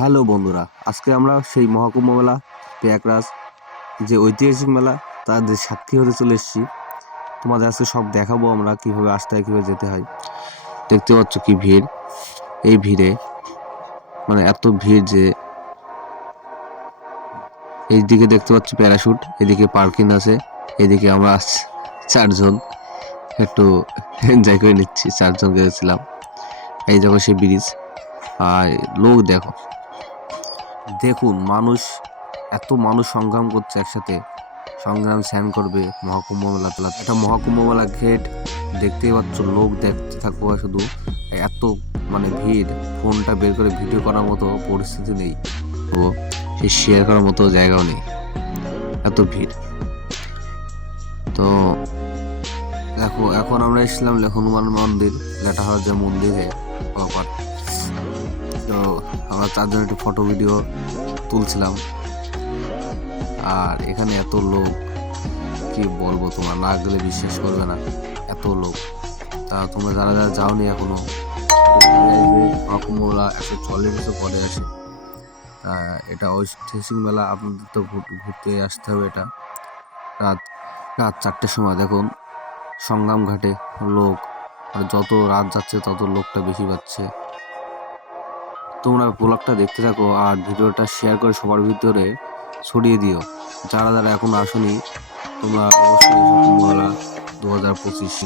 Hello বন্ধুরা, আজকে আমরা সেই মহাকুম্ভ মেলা প্রয়াগরাজ যে ঐতিহাসিক মেলা তাদের সাক্ষী হতে চলে এসেছি। তোমাদের আজকে সব দেখাবো আমরা কিভাবে আসতে হয়, কিভাবে যেতে হয়। দেখতে পাচ্ছ কি ভিড়, এই ভিড়ে মানে এত ভিড় যে এইদিকে দেখতে পাচ্ছ প্যারাশুট, এদিকে পার্কিং আছে, এদিকে আমরা চারজন একটু এনজয় করে নিচ্ছি, চারজন গেছিলাম। এই দেখো সেই ব্রিজ, আর লোক দেখো, দেখুন মানুষ, এত মানুষ সংগ্রাম করছে একসাথে, সংগ্রাম স্নান করবে মহাকুম্ভ মেলা তেলা। এটা মহাকুম্ভ মেলা ঘেট, দেখতেই পাচ্ছ, লোক দেখতে থাকবো শুধু। এত মানে ভিড়, ফোনটা বের করে ভিডিও করার মতো পরিস্থিতি নেই, ও সেই শেয়ার করার মতো জায়গাও নেই, এত ভিড়। তো দেখো এখন আমরা এসেছিলাম হনুমান মন্দির, লেটাহার যে মন্দিরে প্রপার। তো আমরা চারজন একটু ফটো ভিডিও তুলছিলাম। আর এখানে এত লোক, কি বলবো, তোমার না গেলে বিশ্বাস করবে না, এত লোক। তা তোমরা যারা যারা যাওনি এখনো, মহাকুম্ভমেলা 140 বছর পরে আসে। তা এটা ঐতিহাসিক মেলা, আপনাদের তো ঘুরতে আসতে হবে। এটা রাত রাত 4টের সময় দেখুন সংগ্রাম ঘাটে লোক, আর যত রাত যাচ্ছে তত লোকটা বেশি পাচ্ছে। তোমরা ব্লগটা দেখতে থাকো আর ভিডিওটা শেয়ার করে সবার ভিতরে ছড়িয়ে দিও। যারা যারা এখন আসনি, তোমরা অবশ্যই 2025